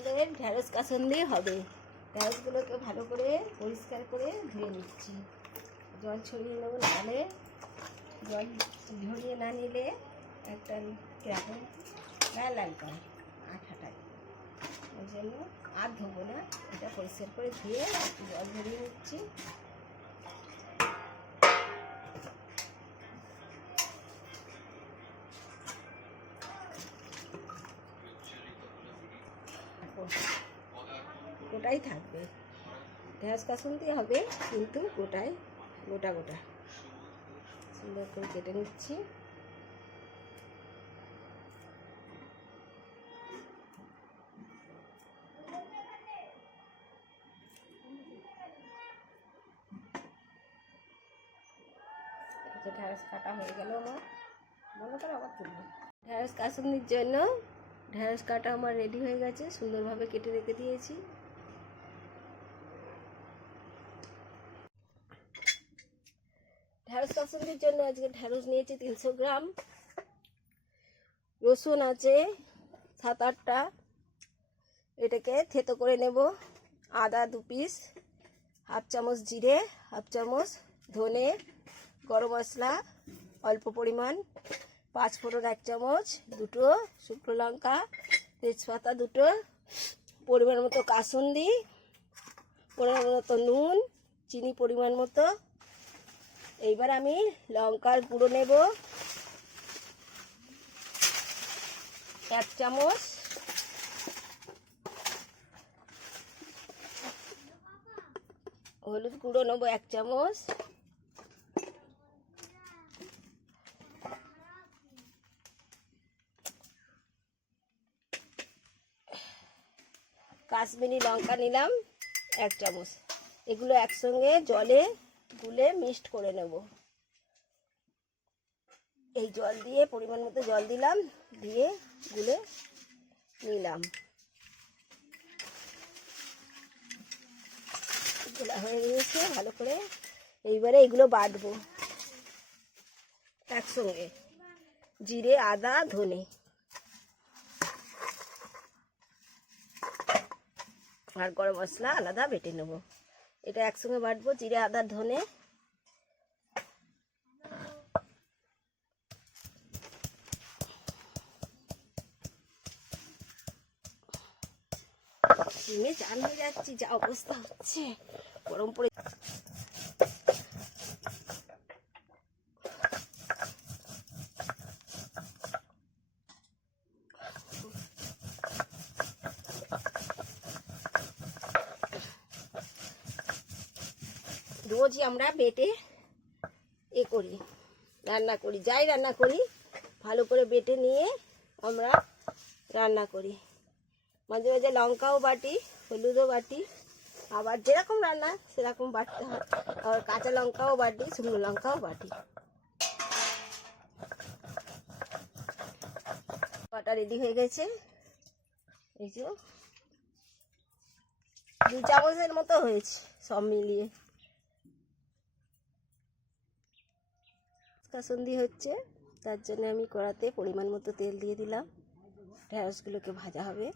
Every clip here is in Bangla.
আমাদের ঢেঁড়স কাসুন্দি হবে। ঢেঁড়সগুলোকে ভালো করে পরিষ্কার করে ধুয়ে নিচ্ছি। জল ছড়িয়ে নেবো, নাহলে জল ঝরিয়ে না নিলে একটা কীরকম লাল লাল করে আঠাটায়, ওই জন্য আর ধোবো না। এটা পরিষ্কার করে ধুয়ে একটু জল ঝরিয়ে নিচ্ছি। গোটাই থাকবে, ঢেঁড়স কাসুন্দি হবে কিন্তু গোটায় গোটা গোটা সুন্দর করে কেটে নিচ্ছি। ঢেঁড়স কাটা হয়ে গেল আমার, মনে করে আবার তুলবো। ঢেঁড়স কাসুন্দির জন্য ঢেঁড়স কাটা আমার রেডি হয়ে গেছে, সুন্দরভাবে কেটে রেখে দিয়েছি। ঢেঁড়স কাসুন্দির জন্য আজকে ঢেঁড়স নিয়েছি 300 গ্রাম, রসুন আছে 7-8টা, এটাকে থেতো করে নেব। আদা 2 পিস, হাফ চামচ জিরে, হাফ চামচ ধনে, গরম মশলা অল্প পরিমাণ, 5 ফোড়ন 1 চামচ, 2টো শুকনো লঙ্কা, তেজপাতা 2টো, পরিমাণ মতো কাসুন্দি, পরিমাণ মতো নুন, চিনি পরিমাণ মতো। এইবার আমি লঙ্কার গুঁড়ো নেব 1 চামচ, হলুদ গুঁড়ো নেব 1 চামচ, কাশ্মীরি লঙ্কা নিলাম 1 চামচ। এগুলো একসঙ্গে জলে গুলে মিক্সড করে নেব। এই জল দিয়ে পরিমাণ মতো জল দিলাম, দিয়ে গুলে নিলাম। গোলা হয়ে গিয়েছে ভালো করে। এইবারে এগুলো বাটবো একসঙ্গে, জিরে, আদা, ধনে আর গরম মশলা আলাদা বেটে নেব। এটা একসঙ্গে বাটবো, জিরে, আদা, ধনে। ডিমে চান হয়ে যাচ্ছি, যা অবস্থা হচ্ছে, গরম পড়ে। রোজই আমরা বেটে করি, রান্না করি, যাই রান্না করি ভালো করে বেটে নিয়ে আমরা রান্না করি। মাঝে মাঝে লঙ্কাও বাটি, হলুদও বাটি, আবার যেরকম রান্না সেরকম বাটতে হয়। আবার কাঁচা লঙ্কাও বাটি, শুকনো লঙ্কাও বাটি। বাটা রেডি হয়ে গেছে। এই যে 2 চামচের মতো হয়েছে সব মিলিয়ে। কাসুন্দি হচ্ছে, তার জন্য আমি কড়াতে পরিমাণ মতো তেল দিয়ে দিলাম। ঢেঁড়সগুলোকে ভাজা হবে।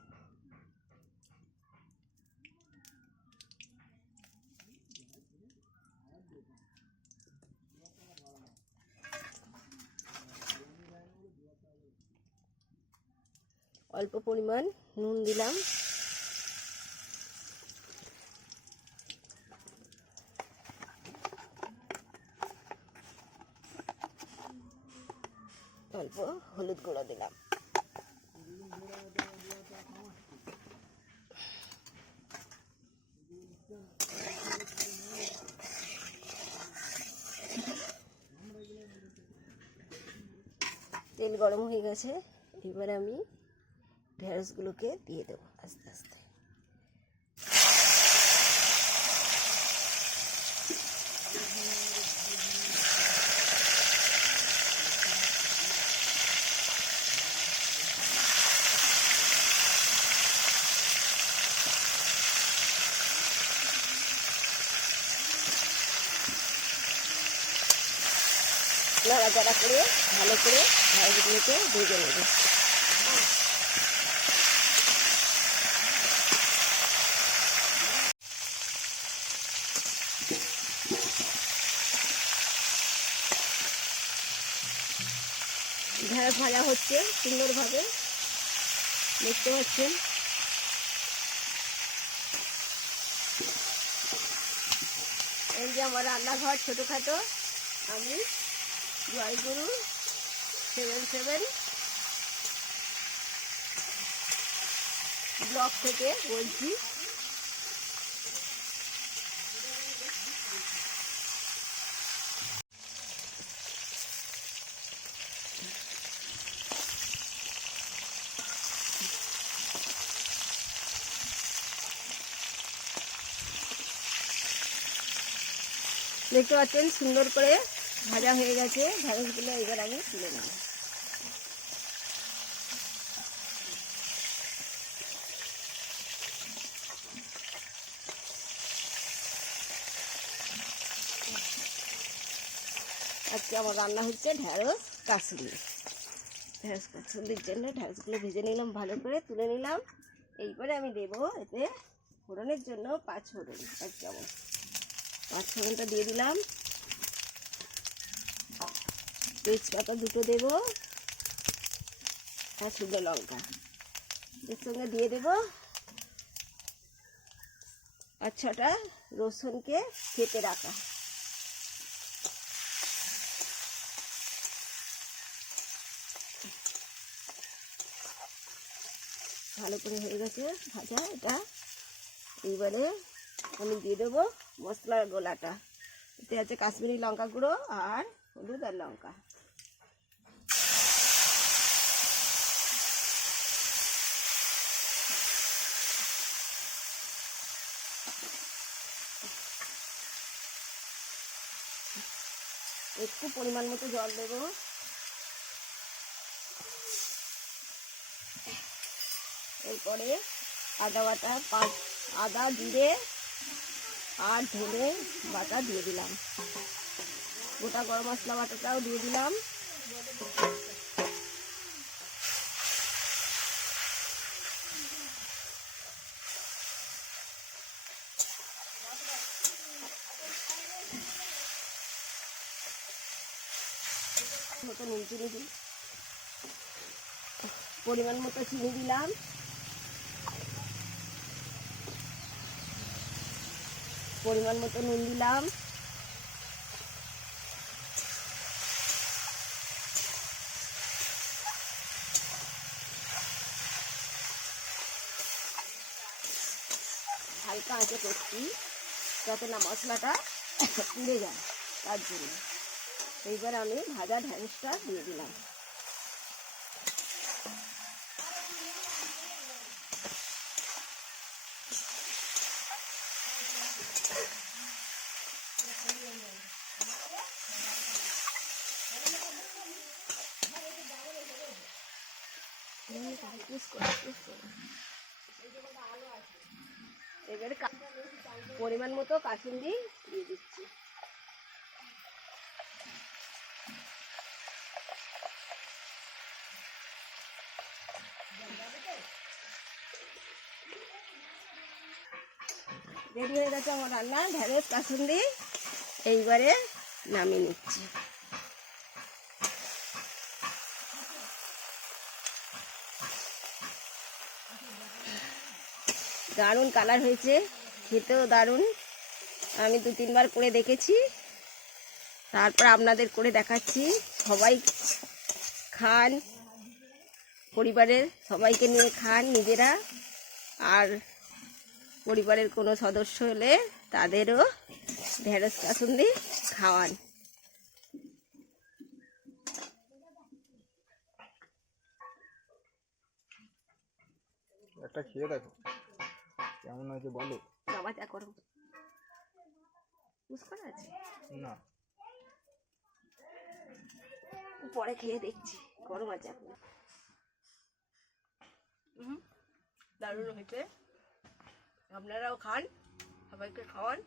অল্প পরিমাণ নুন দিলাম, অল্প হলুদ গুঁড়ো দিলাম। তেল গরম হয়ে গেছে, এবার আমি ঢেঁড়সগুলোকে দিয়ে দেবো আস্তে আস্তে। নাড়াচাড়া করে ভালো করে ঢেঁড়সগুলোকে ভেজে নেব। ঢ্যাঁড়স ভাজা হচ্ছে সুন্দরভাবে, দেখতে পাচ্ছেন। এই যে আমার রান্নাঘর ছোটোখাটো, আমি জয়গুরু 77 ব্লক থেকে বলছি। দেখতে পাচ্ছেন সুন্দর করে ভাজা হয়ে গেছে ঢ্যাঁড়সগুলো, এবার আমি তুলে নেব। আজকে আমার রান্না হচ্ছে ঢ্যাঁড়স কাসুন্দি। ঢ্যাঁড়স কাসুন্দির জন্য ঢ্যাঁড়সগুলো ভেজে নিলাম, ভালো করে তুলে নিলাম। এইবারে আমি দেবো এতে ফোড়নের জন্য 5 ফোড়ন, 1 চামচ 5 ফোড়নটা দিয়ে দিলাম। তেজপাতা 2টো দেবো, আর শুকনো লঙ্কা এর সঙ্গে দিয়ে দেবো, আর 6টা রসুনকে কেটে রাখা। ভালো করে হয়ে গেছে ভাজা এটা। এইবারে আমি দিয়ে দেবো মশলার গোলাটা। এতে আছে কাশ্মীরি লঙ্কা গুঁড়ো আর হলুদ আর লঙ্কা। একটু পরিমাণ মতো জল দেবো। এরপরে আদা বাটা, আদা জিরে আর ধনে বাটা দিয়ে দিলাম। গোটা গরম মশলা বাটাটাও দিয়ে দিলাম। মতো নুন চিনি দিই, পরিমাণ মতো চিনি দিলাম। পরিমাণ মতো নুন দিলাম। হালকা আঁচে করছি যাতে না মশলাটা পুড়ে যায়, তার জন্য। এইবার আমি ভাজা ঢ্যাঁড়সটা দিয়ে দিলাম। এবারে পরিমাণ মতো কাসুন্দি দিয়ে দিচ্ছি। রেডি হয়ে গেছে আমার রান্না ঢ্যাঁড়স কাসুন্দি। এইবারে নামিয়ে নিচ্ছি। দারুণ কালার হয়েছে, খেতেও দারুণ। আমি 2-3 বার করে দেখেছি, তারপর আপনাদের করে দেখাচ্ছি। সবাই খান, পরিবারের সবাইকে নিয়ে খান নিজেরা, আর পরিবারের কোনো সদস্য হলে তাদেরও ঢ্যাঁড়স কাসুন্দি খাওয়ান। একটা খেয়ে দেখো কেমন হয়েছে বলো। বাবা চা করো, বুঝতে আছে না পরে খেয়ে দেখছি, গরম আছে এখন। দারুণ হয়েছে, আপনারাও খান, সবাইকে খাওয়ান।